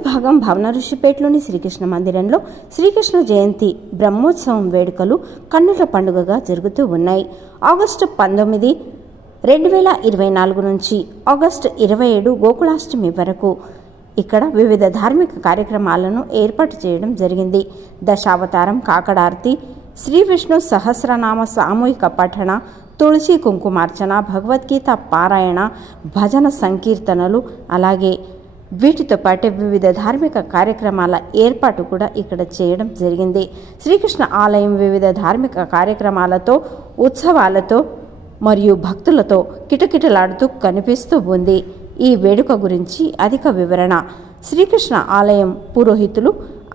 విభాగం భవనఋషిపేటలోని శ్రీకృష్ణ మందిరంలో శ్రీకృష్ణ జయంతి బ్రహ్మోత్సవం వేడుకలు కన్నుల పండుగగా జరుగుతూ ఉన్నాయి. ఆగస్టు 19, 2024 నుంచి ఆగస్టు 27 గోకులాష్టమి వరకు ఇక్కడ వివిధ ధార్మిక కార్యక్రమాలను ఏర్పాటు చేయడం జరిగింది. దశావతారం కాకడార్తి, శ్రీ విష్ణు సహస్రనామ సామూహిక పఠన, తులసి కుంకుమార్చన, భగవద్గీత పారాయణ, భజన సంకీర్తనలు, అలాగే వీటితో పాటు వివిధ ధార్మిక కార్యక్రమాల ఏర్పాటు కూడా ఇక్కడ చేయడం జరిగింది. శ్రీకృష్ణ ఆలయం వివిధ ధార్మిక కార్యక్రమాలతో, ఉత్సవాలతో మరియు భక్తులతో కిటకిటలాడుతూ కనిపిస్తూ ఉంది. ఈ వేడుక గురించి అధిక వివరణ శ్రీకృష్ణ ఆలయం పురోహితులు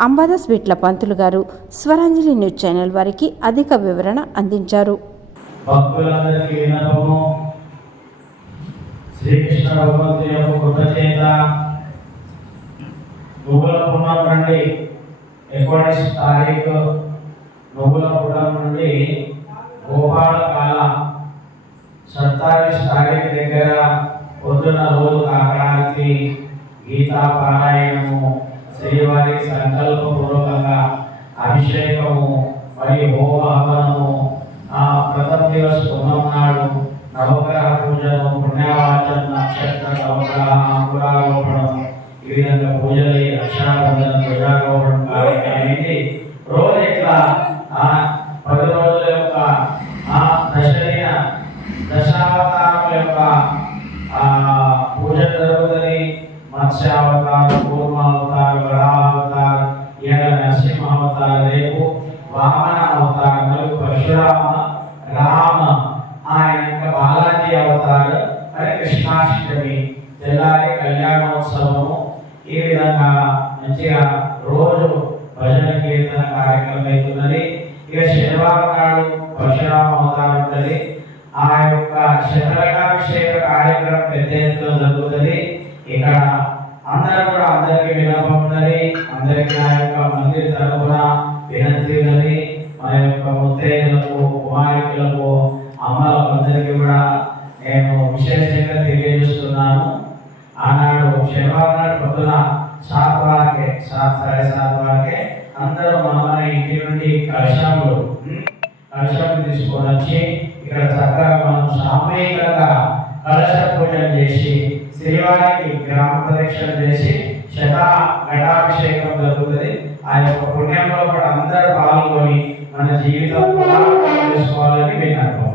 అంబాద స్వీట్ల పంతులు గారు స్వరాంజలి న్యూస్ ఛానల్ వారికి అధిక వివరణ అందించారు. శ్రీకృష్ణ భగవంతుని యొక్క కృప చేత నువ్వులపురం నుండి 19 తారీఖు నువ్వులపురం నుండి గోపాలకాల 27 తారీఖు దగ్గర పొద్దున రోజు కాకడానికి గీతా పారాయణము, శ్రీవారి సంకల్పపూర్వకంగా అభిషేకము మరియు హోమ హవనము, ప్రథమ దివస్ పున్నం నాడు నవగ్రహ పూజలు, పుణ్యవాచన, నక్షత్ర నవగ్రహ అంకురారోపణం, ఈ విధంగా పూజలు, రక్షాబంధన, ధ్వజారోహణం కార్యక్రమం రోజు ఇట్లా 10 రోజుల యొక్క దశావతారం యొక్క పూజ జరుగుతుంది. మత్స్యావతారం, కూర్మావతారం, వరాహావతారం, నరసింహావతారం, రేపు వామన అవతారం, పరశురామ, రామ, ఆయన యొక్క బాలాజీ అవతారం, మరి కృష్ణాష్టమి, తెల్లారి కళ్యాణోత్సవము. ఈ విధంగా మంచిగా రోజు భజన కీర్తన కార్యక్రమం అవుతున్నది. ఇక శనివారం నాడు పరశురామ అవతారం ఉంటుంది. ఆ యొక్క శతరకాభిషేక కార్యక్రమం పెద్ద ఎత్తులో జరుగుతుంది. ఇక్కడ అందరూ కూడా అందరికీ విన్నపం ఉన్నది. అందరికీ నా యొక్క మందిర తరపున వినంతి ఉన్నది. మన యొక్క ముత్తైదులకు, కుమారికలకు, అమ్మలకు అందరికీ కూడా నేను విశేషంగా తెలియజేస్తున్నాను. ఆనాడు శనివారం నాడు పొద్దున 7:30 అందరూ మన ఇంటి నుండి కలశం తీసుకొని వచ్చి ఇక్కడ చక్కగా మనం సామూహికంగా కలశ పూజలు చేసి శ్రీవారికి గ్రామ ప్రదక్షిణ చేసి ఘటాభిషేకం జరుగుతుంది. ఆ యొక్క పుణ్యంలో కూడా అందరూ పాల్గొని మన జీవితం చేసుకోవాలని విన్నపం.